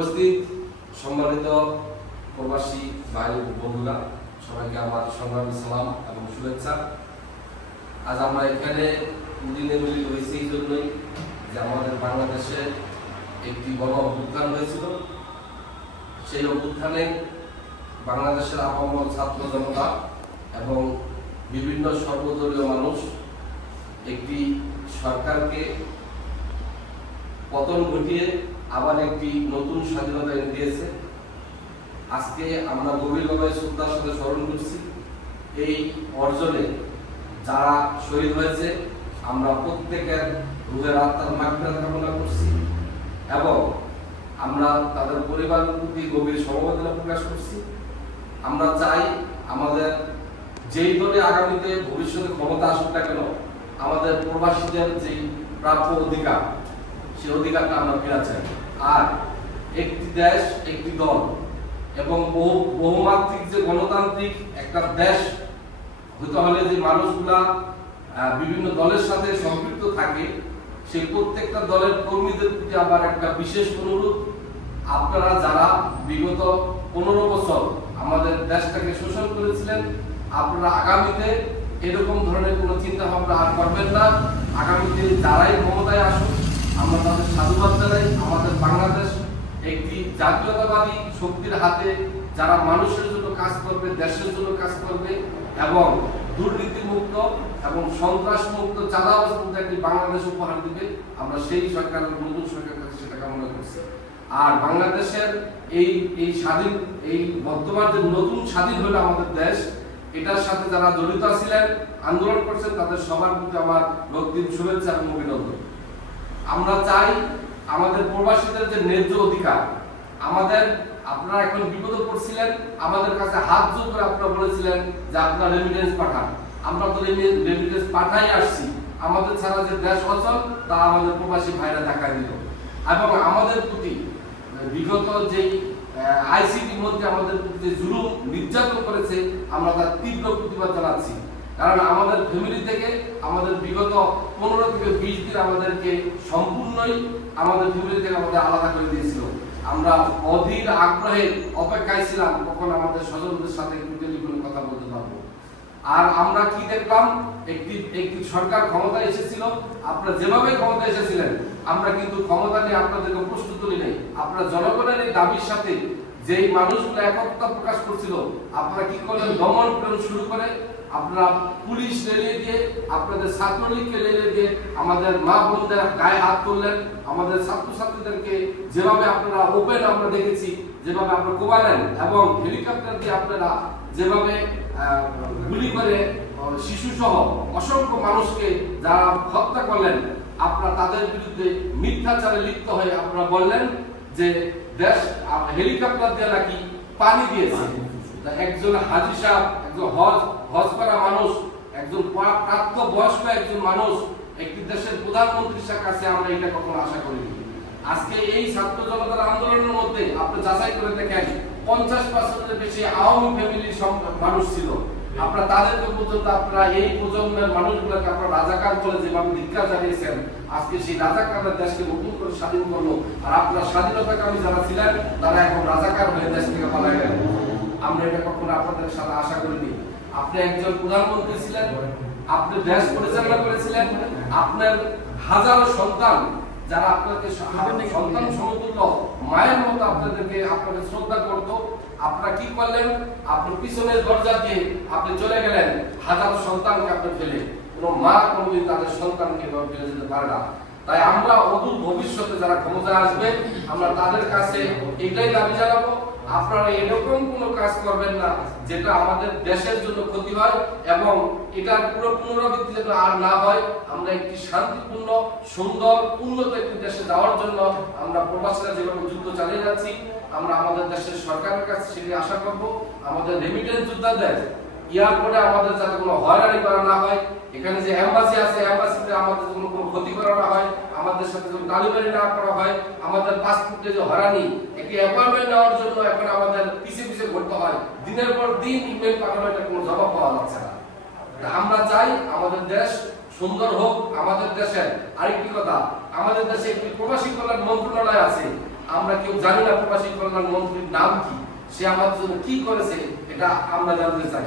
উপস্থিত সম্মানিত প্রবাসী ভাই বন্ধুরা, সবাইকে আমার সংগ্রামী সালাম এবং শুভেচ্ছা। আজ আমরা এখানে দিনে মিলিত হয়েছি এই জন্যই যে আমাদের বাংলাদেশে একটি বড় অভ্যুত্থান হয়েছিল। সেই অভ্যুত্থানে বাংলাদেশের আপামর ছাত্র জনতা এবং বিভিন্ন সর্বদলীয় মানুষ একটি সরকারকে পতন ঘটিয়ে আবার একটি নতুন স্বাধীনতা এনে দিয়েছে। আজকে আমরা গভীরভাবে শ্রদ্ধার সাথে স্মরণ করছি এই অর্জনে যারা শহীদ হয়েছে। আমরা প্রত্যেকের রুহের আত্মার মাগফিরাত কামনা করছি এবং আমরা তাদের পরিবারের প্রতি গভীর সমবেদনা প্রকাশ করছি। আমরা চাই আমাদের যেই দলে আগামীতে ভবিষ্যতে ক্ষমতা আসুক না কেন, আমাদের প্রবাসীদের যেই প্রাপ্য অধিকার, সেই অধিকারটা আমরা ফেরা চাই। আর একটি দেশ, একটি দল এবং বহুমাত্রিক যে গণতান্ত্রিক একটা দেশ হতে হলে যে মানুষগুলা বিভিন্ন দলের সাথে সম্পৃক্ত থাকে, সেই প্রত্যেকটা দলের কর্মীদের প্রতি আবার একটা বিশেষ অনুরোধ, আপনারা যারা বিগত 15 বছর আমাদের দেশটাকে শোষণ করেছিলেন, আপনারা আগামীতে এরকম ধরনের কোনো চিন্তা ভাবনা আর করবেন না। আগামীতে যারাই ক্ষমতায় আসুন, আমরা তাদের সাধুবাদ জানাই। আমাদের বাংলাদেশ একটি জাতীয়তাবাদী শক্তির হাতে, যারা মানুষের জন্য কাজ করবে, দেশের জন্য কাজ করবে এবং দুর্নীতি মুক্ত এবং সন্ত্রাস মুক্ত, চাঁদাবাজ মুক্ত একটি বাংলাদেশ উপহার দিবে। আমরা সেই সরকারের, নতুন সরকারের কাছে সেটা কামনা করছি। আর বাংলাদেশের এই স্বাধীন, এই বর্তমান যে নতুন স্বাধীন হলো আমাদের দেশ, এটার সাথে যারা জড়িত ছিলেন, আন্দোলন করছেন, তাদের সবার প্রতি আমার রক্তিম শুভেচ্ছা এবং অভিনন্দন। আমরা চাই আমাদের প্রবাসীদের যে ন্যায্য অধিকার, আমাদের আপনারা এখন বিপদে পড়ছিলেন, আমাদের কাছে হাত জোর করে আপনারা বলেছিলেন যে আপনারা রেমিটেন্স পাঠান। আমরা তো রেমিটেন্স পাঠাই আসছি। আমাদের ছাড়া যে দেশ অচল, তা আমাদের প্রবাসী ভাইরা দেখা দিল এবং আমাদের প্রতি বিগত যেই আইসিটি মধ্যে আমাদের প্রতি যে জুলুম নির্যাতন করেছে, আমরা তার তীব্র প্রতিবাদ জানাচ্ছি। কারণ আমাদের ফ্যামিলি থেকে আমাদের বিগত 15 থেকে 20 দিন আমাদেরকে সম্পূর্ণই আমাদের ফ্যামিলি থেকে আমাদের আলাদা করে দিয়েছিল। আমরা অধীর আগ্রহে অপেক্ষায় ছিলাম কখন আমাদের স্বজনদের সাথে একটু টেলিফোনে কথা বলতে পারবো। আর আমরা কি দেখলাম, একটি সরকার ক্ষমতায় এসেছিল। আপনারা যেভাবে ক্ষমতায় এসেছিলেন, আমরা কিন্তু ক্ষমতা নিয়ে আপনাদেরকে প্রশ্ন তুলি নাই। আপনারা জনগণের এই দাবির সাথে যেই মানুষগুলো একতা প্রকাশ করছিল, আপনারা কি করলেন, দমন পীড়ন শুরু করে আপনারা পুলিশ লেলিয়ে দিয়ে, আপনাদের ছাত্রলীগকে লেলিয়ে দিয়ে আমাদের মা বোনদের গায়ে হাত তুললেন। আমাদের ছাত্রছাত্রীদেরকে যেভাবে আপনারা ওপেন আমরা দেখেছি, যেভাবে আপনারা কোবালেন এবং হেলিকপ্টার দিয়ে আপনারা যেভাবে গুলি করে শিশু সহ অসংখ্য মানুষকে যারা হত্যা করলেন, আপনারা তাদের বিরুদ্ধে মিথ্যাচারে লিপ্ত হয়ে আপনারা বললেন যে দেশ হেলিকপ্টার দিয়ে নাকি পানি দিয়েছে। একজন হাজী সাহেব, একজন হজ করা মানুষ, একজন প্রাপ্ত বয়স্ক একজন মানুষ একটি দেশের প্রধানমন্ত্রীর কাছে আমরা এটা কখনো আশা করিনি। আজকে এই ছাত্র জনতার আন্দোলনের মধ্যে আপনি যাচাই করে দেখেন, 50% বেশি আওয়ামী ফ্যামিলির মানুষ ছিল। আপনারা তাদেরকে পর্যন্ত আপনারা এই প্রজন্মের মানুষগুলোকে আপনারা রাজাকার বলে যেভাবে ধিক্কার জানিয়েছেন, আজকে সেই রাজাকাররা দেশকে নতুন করে স্বাধীন করলো। আর আপনারা স্বাধীনতাকামী যারা ছিলেন, তারা এখন রাজাকার হয়ে দেশ থেকে পালিয়ে গেলেন। আমরা এটা কখনো আপনাদের সাথে আশা করিনি। আপনি একজন প্রধানমন্ত্রী ছিলেন, আপনি দেশ পরিচালনা করেছিলেন, আপনার হাজারো সন্তান যারা আপনাকে সন্তান সমতুল্য মায়ের মতো আপনাদেরকে শ্রদ্ধা করতো, আপনারা কি করলেন, আপনি পিছনের দরজা দিয়ে আপনি চলে গেলেন হাজারো সন্তানকে আপনি ফেলে। কোনো মা কোনোদিন তাদের সন্তানকে ফেলে যেতে পারে না। তাই আমরা অদূর ভবিষ্যতে যারা ক্ষমতায় আসবে, আমরা তাদের কাছে এটাই দাবি জানাবো, আপনারা এরকম কোনো কাজ করবেন না যেটা আমাদের দেশের জন্য ক্ষতি হয় এবং এটার পুরো পুনরাবৃত্তি যেন আর না হয়। আমরা একটি শান্তিপূর্ণ, সুন্দর, উন্নত একটি দেশে যাওয়ার জন্য আমরা প্রবাসীরা যেভাবে যুদ্ধ চালিয়ে যাচ্ছি, আমরা আমাদের দেশের সরকারের কাছে সেটি আশা করব। আমাদের রেমিটেন্স যোদ্ধাদের এয়ারপোর্টে আমাদের যাতে কোনো হয়রানি করা না হয়, এখানে যে এম্বাসি আছে, এম্বাসিতে আমাদের কোনো ক্ষতি করা না হয়, আমাদের সাথে কোনো তালিবানি না করা হয়, আমাদের পাসপোর্টে যে হয়রানি, একটি অ্যাপয়েন্টমেন্ট নেওয়ার জন্য এখন আমাদের পিছিয়ে ঘুরতে হয়, দিনের পর দিন ইমেল পাঠানো, এটা কোনো জবাব পাওয়া যাচ্ছে না। আমরা চাই আমাদের দেশ সুন্দর হোক। আমাদের দেশের আরেকটি কথা, আমাদের দেশে একটি প্রবাসী কল্যাণ মন্ত্রণালয় আছে। আমরা কেউ জানি না প্রবাসী কল্যাণ মন্ত্রীর নাম কি, সে আমাদের জন্য কি করেছে এটা আমরা জানতে চাই।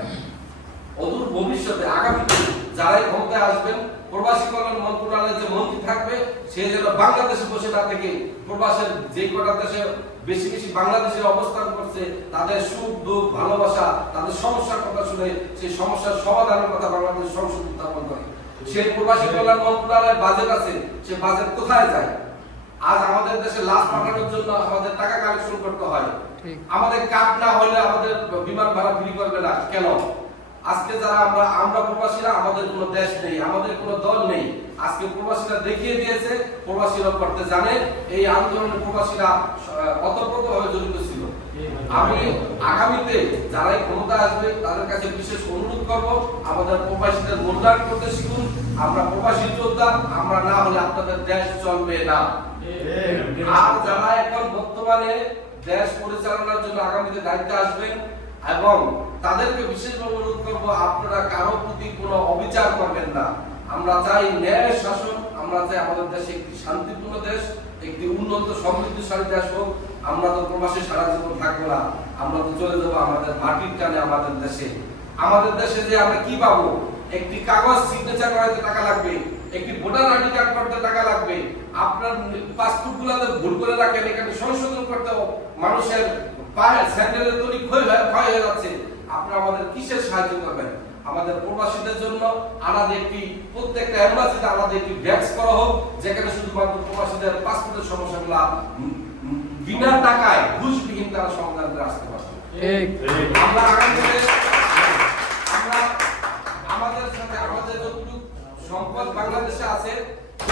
অদূর ভবিষ্যতে আগামীতে যারাই ক্ষমতায় আসবেন, প্রবাসী কল্যাণ মন্ত্রণালয়ের যে মন্ত্রী থাকবে সে যেন বাংলাদেশে বসে না থেকে প্রবাসের যে কটা দেশে বেশি বেশি বাংলাদেশে অবস্থান করছে তাদের সুখ দুঃখ ভালোবাসা তাদের সমস্যার কথা শুনে সেই সমস্যার সমাধানের কথা বাংলাদেশ সংসদ উত্থাপন করে। সেই প্রবাসী কল্যাণ মন্ত্রণালয়ের বাজেট আছে, সে বাজেট কোথায় যায়? আজ আমাদের দেশে লাশ পাঠানোর জন্য আমাদের টাকা কালেকশন করতে হয়। আমাদের কার্ড না হলে আমাদের বিমান ভাড়া ফ্রি করবে না কেন? আজকে যারা আমরা প্রবাসীরা, আমাদের কোনো দেশ নেই, আমাদের কোনো দল নেই। আজকে প্রবাসীরা দেখিয়ে দিয়েছে প্রবাসীরা করতে জানে। এই আন্দোলনে প্রবাসীরা অতপ্রতভাবে জড়িত ছিল। আমি আগামীতে যারাই ক্ষমতা আসবে তাদের কাছে বিশেষ অনুরোধ করব, আমাদের প্রবাসীদের মূল্যায়ন করতে শিখুন। আমরা প্রবাসী যোদ্ধা, আমরা না হলে আপনাদের দেশ চলবে না। আর যারা এখন বর্তমানে দেশ পরিচালনার জন্য আগামীতে দায়িত্বে আসবেন এবং তাদেরকে বিশেষভাবে অনুরোধ করবো, আপনারা কারো প্রতি কোনো অবিচার করবেন না। আমরা চাই ন্যায় শাসন, আমরা চাই আমাদের দেশে একটি শান্তিপূর্ণ দেশ, একটি উন্নত সমৃদ্ধশালী দেশ হোক। আমরা তো প্রবাসী সারা জীবন থাকবো না, আমরা তো চলে যাবো আমাদের মাটির টানে আমাদের দেশে। আমাদের দেশে যে আমরা কি পাবো? একটি কাগজ সিগনেচার করাতে টাকা লাগবে, একটি ভোটার আইডি কার্ড করতে টাকা লাগবে, আপনার পাসপোর্ট গুলাতে ভুল করে রাখেন, এখানে সংশোধন করতে মানুষের পায়ের স্যান্ডেলের তৈরি ক্ষয় হয়ে যাচ্ছে। আপনারা আমাদের কিসের সাহায্য করবেন? আমাদের প্রবাসীদের জন্য আলাদা একটি প্রত্যেকটা এমবাসিতে আলাদা একটি ব্যাচ করা হোক, যেখানে শুধুমাত্র প্রবাসীদের পাসপোর্টের সমস্যাগুলো বিনা টাকায় ঘুষবিহীন তারা সমাধান করে আসতে পারবে। আমরা আগামীতে আমরা আমাদের সাথে আমাদের যতটুকু সম্পদ বাংলাদেশে আছে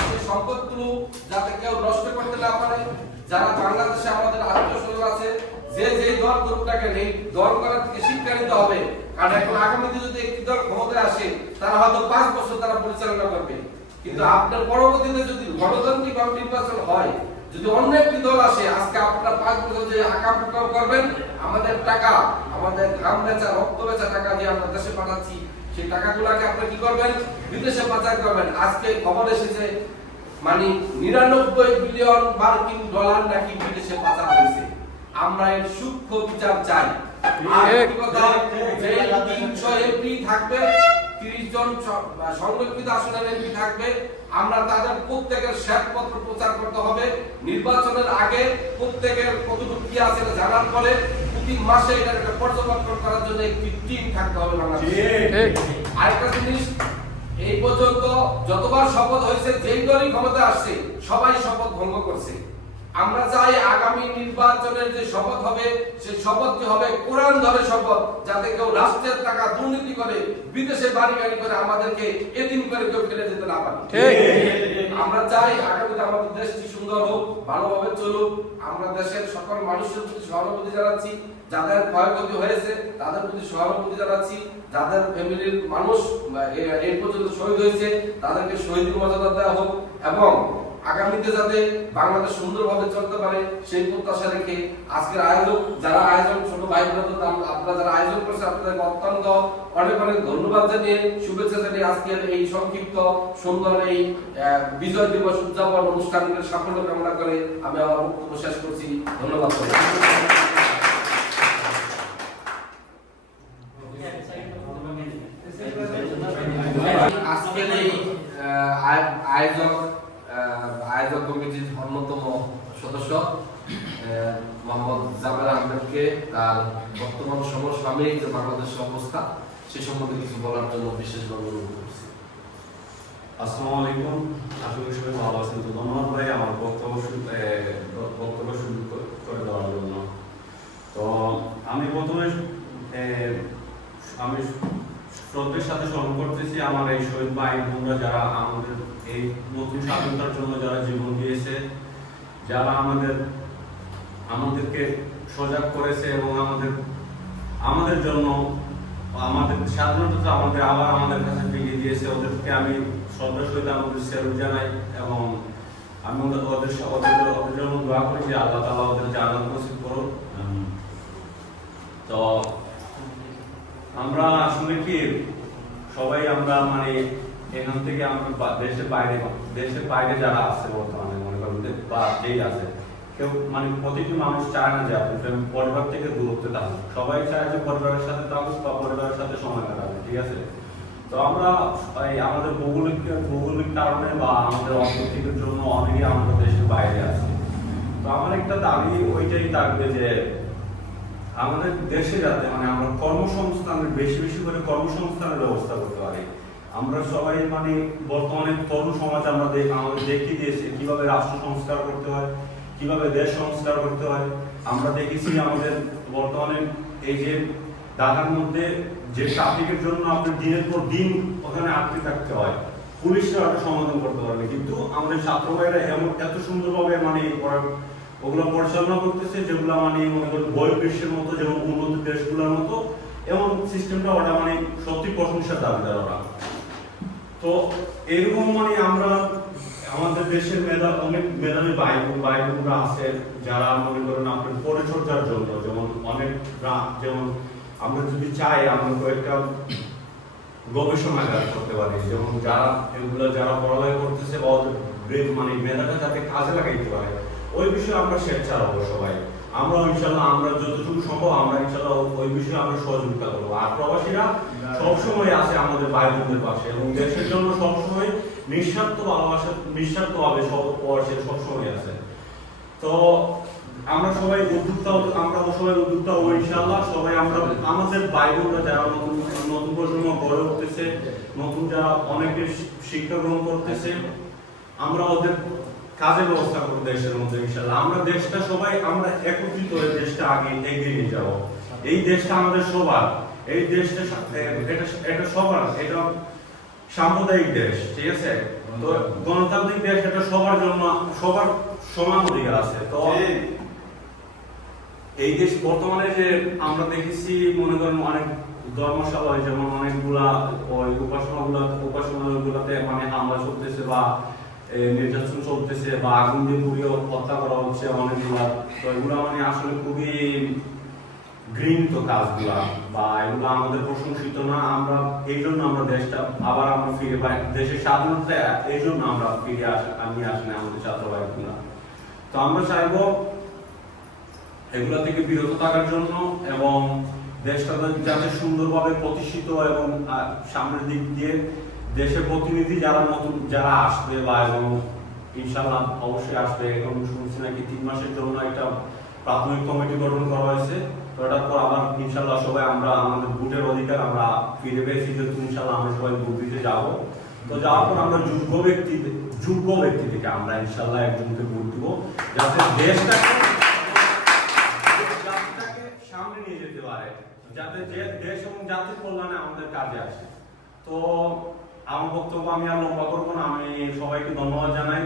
সেই সম্পদগুলো যাতে কেউ নষ্ট করতে না পারে। যারা বাংলাদেশে আমাদের আত্মীয় আছে, যে যে দল করুকটাকে নেই, দল করার থেকে শিক্ষা নিতে হবে। কারণ এখন আগামীতে যদি একটি দল ক্ষমতায় আসে, তারা হয়তো 5 বছর তারা পরিচালনা করবে, কিন্তু আপনার পরবর্তীতে যদি গণতান্ত্রিক ভাবে নির্বাচন হয়, যদি অন্য একটি দল আসে, আজকে আপনারা 5 বছর যে আকাম করবেন, আমাদের টাকা, আমাদের ঘাম বেচা রক্ত বেচা টাকা দিয়ে আমরা দেশে পাঠাচ্ছি, সেই টাকাগুলোকে আপনি কি করবেন? বিদেশে পাচার করবেন। আজকে খবর এসেছে মানে 99 বিলিয়ন মার্কিন ডলার নাকি বিদেশে পাচার হয়েছে। আমরা এর সূক্ষ্ম বিচার চাই। আর কি কথা, যে 300 এমপি থাকবে, 30 জন সংরক্ষিত আসনের এমপি থাকবে, আমরা তাদের প্রত্যেকের শ্বেতপত্র প্রচার করতে হবে। নির্বাচনের আগে প্রত্যেকের কতটুকু কি আছে জানার পরে প্রতি মাসে এটা একটা পর্যবেক্ষণ করার জন্য একটি টিম থাকতে হবে বাংলাদেশে। আরেকটা জিনিস, এই পর্যন্ত যতবার শপথ হয়েছে, যেই দলই ক্ষমতা আসছে সবাই শপথ ভঙ্গ করছে। আমরা চাই আগামী নির্বাচনের যে শপথ হবে, সেই শপথটি হবে কোরআন ধরে শপথ, যাতে কেউ রাষ্ট্রের টাকা দুর্নীতি করে বিদেশে বাড়ি গাড়ি করে আমাদেরকে এতিম করে কেউ ফেলে যেতে না পারে। আমরা চাই আগামীতে আমাদের দেশটি সুন্দর হোক, ভালোভাবে চলুক। আমরা দেশের সকল মানুষের প্রতি সহানুভূতি জানাচ্ছি, যাদের ক্ষয়ক্ষতি হয়েছে তাদের প্রতি সহানুভূতি জানাচ্ছি, যাদের ফ্যামিলির মানুষ এই পর্যন্ত শহীদ হয়েছে তাদেরকে শহীদের মর্যাদা দেওয়া হোক, এবং আগামীতে যাতে বাংলাদেশ সুন্দরভাবে চলতে পারে সেই প্রত্যাশা রেখে আজকের আয়োজক যারা আয়োজন ছোট ভাই বোনেরা আপনারা যারা আয়োজন করছে আপনাদেরকে অত্যন্ত অনেক অনেক ধন্যবাদ জানিয়ে শুভেচ্ছা জানিয়ে আজকের এই সংক্ষিপ্ত সুন্দর এই বিজয় দিবস উদযাপন অনুষ্ঠানের সাফল্য কামনা করে আমি আমার বক্তব্য শেষ করছি। ধন্যবাদ। আজকের এই আয়োজক কমিটির অন্যতম সদস্য মোহাম্মদ জাবের আহমেদকে তার বর্তমান সমসাময়িক যে বাংলাদেশের অবস্থা সে সম্বন্ধে কিছু বলার জন্য বিশেষভাবে অনুরোধ করছি। আসসালামু আলাইকুম, আশা করি সবাই ভালো আছেন। তো ধন্যবাদ ভাই আমার বক্তব্য শুরু করে দেওয়ার জন্য। তো আমি প্রথমে আমি শ্রদ্ধের সাথে স্মরণ করতেছি আমার এই শহীদ ভাই বোনরা, যারা আমাদের এই নতুন স্বাধীনতার জন্য যারা জীবন দিয়েছে, যারা আমাদেরকে সজাগ করেছে এবং আমাদের জন্য আমাদের স্বাধীনতা আবার আমাদের কাছে ফিরিয়ে দিয়েছে। ওদেরকে আমি শ্রদ্ধার সহিত আমাদের স্যালুট জানাই এবং আমি ওদের জন্য দোয়া করি যে আল্লাহ তাআলা ওদের জান্নাত নসিব করুন। তো আমরা আসলে কি সবাই আমরা মানে এখান থেকে আমরা দেশের বাইরে যারা আছে বর্তমানে মনে করেন বা যেই আছে কেউ মানে প্রতিটি মানুষ চায় না যে আপনি পরিবার থেকে দূরত্বে থাকুক, সবাই চায় যে পরিবারের সাথে থাকুক বা পরিবারের সাথে সময় কাটাবে, ঠিক আছে। তো আমরা আমাদের ভৌগোলিক কারণে বা আমাদের অর্থনৈতিকের জন্য অনেকেই আমাদের দেশের বাইরে আছি। তো আমার একটা দাবি ওইটাই থাকবে যে আমাদের দেশে যাতে মানে আমরা কর্মসংস্থানের বেশি বেশি করে কর্মসংস্থানের ব্যবস্থা করতে পারি। আমরা সবাই মানে বর্তমানে তরুণ সমাজ আমরা আমাদের দেখিয়ে দিয়েছে কিভাবে রাষ্ট্র সংস্কার করতে হয়, কিভাবে দেশ সংস্কার করতে হয়। আমরা দেখেছি আমাদের বর্তমানে এই যে ঢাকার মধ্যে যে ট্রাফিকের জন্য আপনার দিনের পর দিন ওখানে আটকে থাকতে হয়, পুলিশরা ওটা সমাধান করতে পারবে, কিন্তু আমাদের ছাত্র ভাইরা এত সুন্দরভাবে মানে ওগুলো পরিচালনা করতেছে যেগুলো মানে মনে করেন বহির্বিশ্বের মতো যেমন উন্নত দেশগুলোর মতো এমন সিস্টেমটা ওটা মানে সত্যি প্রশংসার দাবিদার ওরা। তো এরকম মানে আমরা আমাদের দেশের অনেক মেধাবী ভাই-বোনরা আছে যারা মনে করেন আপনার পরিচর্যার জন্য যেমন অনেক যেমন আমরা যদি চাই আমরা কয়েকটা গবেষণাগার করতে পারি, যেমন যারা পড়ালেখা করতেছে বা মানে মেধাটা যাতে কাজে লাগাইতে পারে ওই বিষয়ে আমরা স্বেচ্ছা হবো সবাই। আমরা ইনশাল্লাহ আমরা যতটুকু সম্ভব আমরা ইনশাল্লাহ ওই বিষয়ে আমরা সহযোগিতা করবো। আর প্রবাসীরা সবসময় আছে আমাদের ভাই বোনদের পাশে এবং দেশের জন্য সবসময় নিঃস্বার্থ ভালোবাসা নিঃস্বার্থভাবে সবসময় আছে। তো আমরা সবাই উদ্যোক্তা হবো ইনশাআল্লাহ। সবাই আমরা আমাদের ভাই বোনরা যারা নতুন প্রজন্ম গড়ে উঠতেছে, নতুন যারা অনেকে শিক্ষা গ্রহণ করতেছে, আমরা ওদের কাজের ব্যবস্থা করবো দেশের মধ্যে ইনশাআল্লাহ। আমরা দেশটা সবাই আমরা একত্রিত হয়ে দেশটা আগে এগিয়ে নিয়ে যাবো। এই দেশটা আমাদের সবার, এই দেশটা এটা সবার, এটা সাম্প্রদায়িক দেশ, ঠিক আছে। তো গণতান্ত্রিক দেশ, এটা সবার জন্য সবার সমান অধিকার আছে। তো এই দেশ বর্তমানে যে আমরা দেখেছি মনে করেন অনেক ধর্মশালায় যেমন অনেকগুলা ওই উপাসনাগুলাতে মানে হামলা চলতেছে বা নির্যাতন চলতেছে বা আগুন দিয়ে পুড়িয়ে হত্যা করা হচ্ছে অনেকগুলা। তো এগুলো মানে আসলে খুবই ঘৃণিত কাজগুলা বা এগুলো আমাদের প্রশংসিত না। আমরা এই জন্য আমরা দেশটা আবার আমরা ফিরে পাই, দেশের স্বাধীনতা এই জন্য আমরা ফিরে নিয়ে আসলে আমাদের ছাত্র ভাইগুলা। তো আমরা চাইবো এগুলা থেকে বিরত থাকার জন্য এবং দেশটা যাতে সুন্দরভাবে প্রতিষ্ঠিত এবং সামনের দিক দিয়ে দেশের প্রতিনিধি যারা আসবে বা এবং ইনশাআল্লাহ অবশ্যই আসবে। এখন শুনছি নাকি 3 মাসের জন্য একটা প্রাথমিক কমিটি গঠন করা হয়েছে। তো এটার পর আবার ইনশাআল্লাহ সবাই আমরা আমাদের ভোটের অধিকার আমরা ফিরে পেয়েছি, যেহেতু ইনশাআল্লাহ আমরা সবাই ভোট দিতে যাবো। তো যাওয়ার পর আমরা যোগ্য ব্যক্তি থেকে আমরা ইনশাআল্লাহ একজনকে ভোট দিব যাতে দেশটাকে সামনে নিয়ে যেতে পারে, যাতে দেশ এবং জাতির কল্যাণে আমাদের কাজে আসে। তো আমার বক্তব্য আমি আর লম্বা করবো না, আমি সবাইকে ধন্যবাদ জানাই।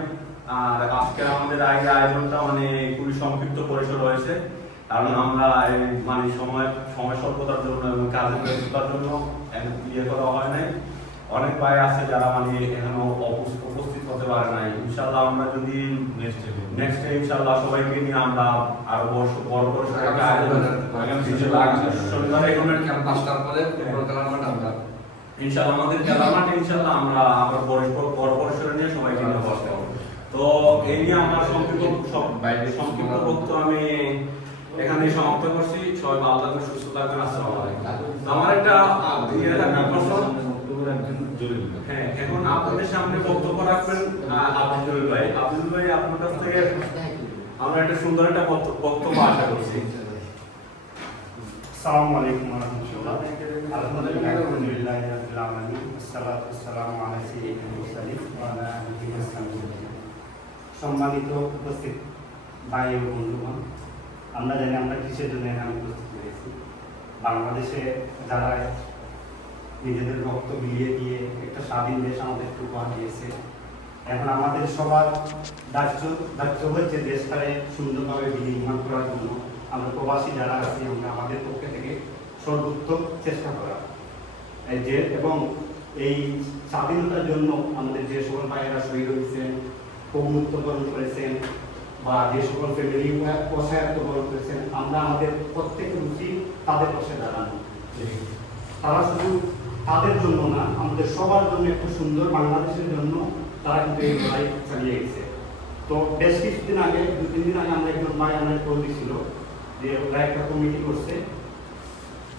আর আজকের আমাদের আয়োজনটা মানে খুবই সংক্ষিপ্ত পরিসর হয়েছে, কারণ আমরা মানে সময় স্বল্পতার জন্য এবং কাজের ব্যস্ততার জন্য ইয়ে করা হয় নাই। অনেক ভাই আছে যারা মানে এখানে উপস্থিত হতে পারে নাই। ইনশাআল্লাহ আমরা যদি নেক্সট ডে ইনশাআল্লাহ সবাইকে নিয়ে আমরা আরো বড় পরিসরে একটা আয়োজন শনিবার এখন 5টার পরে খেলার মাঠ আমরা ইনশাআল্লাহ আমাদের খেলার মাঠে ইনশাআল্লাহ আমরা আবার বড় পরিসরে নিয়ে সবাইকে নিয়ে বসতে হবে। তো এই নিয়ে আমার সংক্ষিপ্ত বক্তব্য আমি এখানে সমাপ্ত করছি। সবাই ভালো থাকবেন, সুস্থ থাকবেন। আসসালামু আলাইকুম। আমার একটা হ্যাঁ, এখন আপনাদের সামনে বক্তব্য রাখবেন আব্দুল ভাই। আব্দুল ভাই, আপনার কাছ থেকে আমরা একটা সুন্দর একটা বক্তব্য আশা করছি। আসসালামু আলাইকুম ওয়া রাহমাতুল্লাহ। আলহামদুলিল্লাহি রাব্বিল আলামিন, আসসালাতু ওয়াসসালামু আলা সাইয়্যিদিল মুরসালিন ওয়া আলা আলিহি ওয়া সাহবিহি। সম্মানিত উপস্থিত ভাই ও বন্ধুগণ, আমরা জানি আমরা কিসের জন্য এখানে উপস্থিত হয়েছি। বাংলাদেশে যারা নিজেদের রক্ত বিলিয়ে দিয়ে একটা স্বাধীন দেশ আমাদেরকে উপহার দিয়েছে, এখন আমাদের সবার দায়িত্ব হচ্ছে দেশটাকে সুন্দরভাবে বিনির্মাণ করার জন্য আমরা প্রবাসী যারা আছি আমরা আমাদের পক্ষ থেকে সর্বোত্তম চেষ্টা করা এবং এই স্বাধীনতার জন্য আমাদের যে সকল ভাইয়েরা শহীদ হয়েছেন, মৃত্যুবরণ করেছেন বা যে সকল ফ্যামিলি অসহায়ত্ববরণ করেছেন, আমরা আমাদের প্রত্যেকের উচিত তাদের পাশে দাঁড়ানো। তারা শুধু তাদের জন্য না, আমাদের সবার জন্য একটা সুন্দর বাংলাদেশের জন্য তারা কিন্তু এই লড়াই চালিয়ে গেছে। তো বেশ কিছুদিন আগে 2-3 দিন আগে আমরা একজন ভাই আমরা কল দিছিল যে ওরা একটা কমিটি করছে,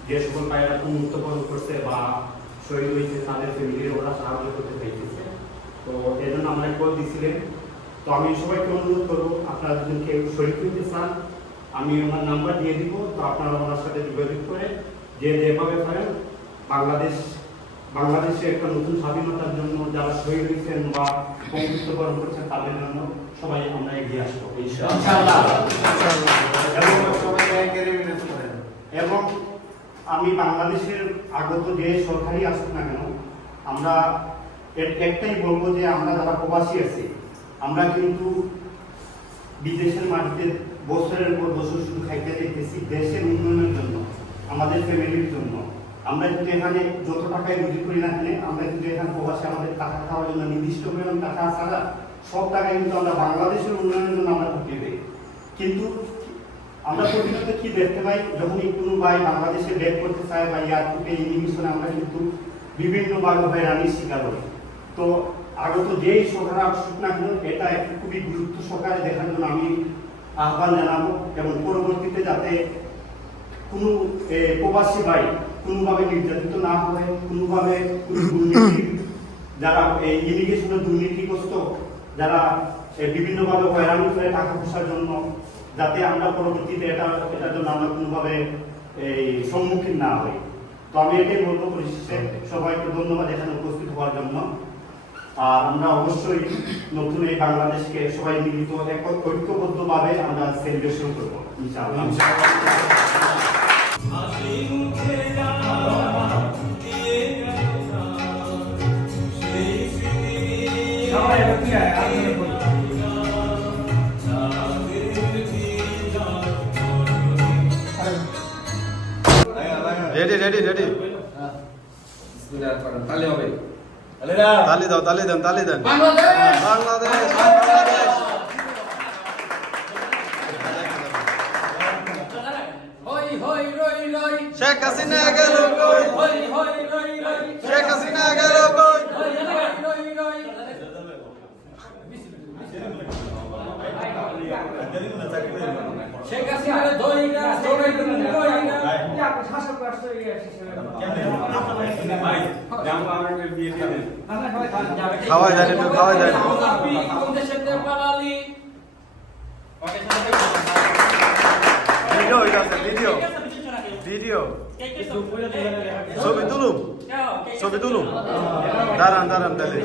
যে সকল ভাইয়েরা উন্মুক্তকরণ করছে বা শহীদ হয়েছে তাদের ফ্যামিলির ওরা সাহায্য করতে চাইতেছে। তো এই জন্য আমরা কল দিছিলেন। তো আমি সবাইকে অনুরোধ করবো, আপনারা যদি কেউ শহীদ হইতে চান আমি ওনার নাম্বার দিয়ে দিব, তো আপনারা ওনার সাথে যোগাযোগ করে যে যেভাবে পারেন বাংলাদেশে একটা নতুন স্বাধীনতার জন্য যারা শহীদ হয়েছেন বা পঙ্গুত্বকরণ করছেন তাদের জন্য সবাই আমরা এগিয়ে আসবো ইনশাআল্লাহ। এবং আমি বাংলাদেশের আগত যে সরকারি আসুক না কেন, আমরা একটাই বলবো যে আমরা যারা প্রবাসী আছি আমরা কিন্তু বিদেশের মাটিতে বছরের পর বছর শুধু খাইতে যেতেছি দেশের উন্নয়নের জন্য, আমাদের ফ্যামিলির জন্য। আমরা কিন্তু এখানে যত টাকায় রুজি করি না কেন, আমরা কিন্তু এখানে প্রবাসী আমাদের টাকা খাওয়ার জন্য নির্দিষ্ট পরিমাণ টাকা ছাড়া সব টাকা কিন্তু আমরা বাংলাদেশের উন্নয়নের জন্য আমরা ঢুকিয়ে দিই। কিন্তু আমরা প্রতিনিয়ত কি দেখতে পাই, যখনই কোনো ভাই বাংলাদেশে ব্যাক করতে চায় বা এয়ারপোর্টে ইমিগ্রেশনে আমরা কিন্তু বিভিন্ন হয়রানির শিকার হই। তো আগত যেই সরকার আসুক না কেন এটা একটু খুবই গুরুত্ব সহকারে দেখার জন্য আমি আহ্বান জানাবো, এবং পরবর্তীতে যাতে কোনো প্রবাসী ভাই কোনোভাবে নির্যাতিত না হয়, কোনোভাবে যারা এই ইমিগ্রেশনের দুর্নীতিগ্রস্ত যারা বিভিন্নভাবে হয়রানি করে টাকা পয়সার জন্য, যাতে আমরা পরবর্তীতে এটার জন্য আমরা কোনোভাবে এই সম্মুখীন না হই। তো আমি এটাই বলবো পরিশেষে সবাইকে ধন্যবাদ এখানে উপস্থিত হওয়ার জন্য। আর আমরা অবশ্যই নতুন এই বাংলাদেশকে সবাই মিলিত ঐক্যবদ্ধভাবে আমরা সেলিব্রেশন করবো ইনশাআল্লাহ। রেডি তাহলে হবে তালি দেন বাংলাদেশ বাংলাদেশ হই হই রই রই শেখ হাসিনা গেল কই হই হই রই রই শেখ হাসিনা গেল কই হই হই রই রই শেখ হাসিনা ধইরা ধরে কইরা শাসক রাষ্ট্র ভাই জামা আমাদের দিয়ে দিবেন। খাওয়াই দেন একটু খাওয়াই দেন কোন দেশের পালালি ভিডিও হইতাছে ভিডিও ছবি তুলুম দাঁড়ান তাহলে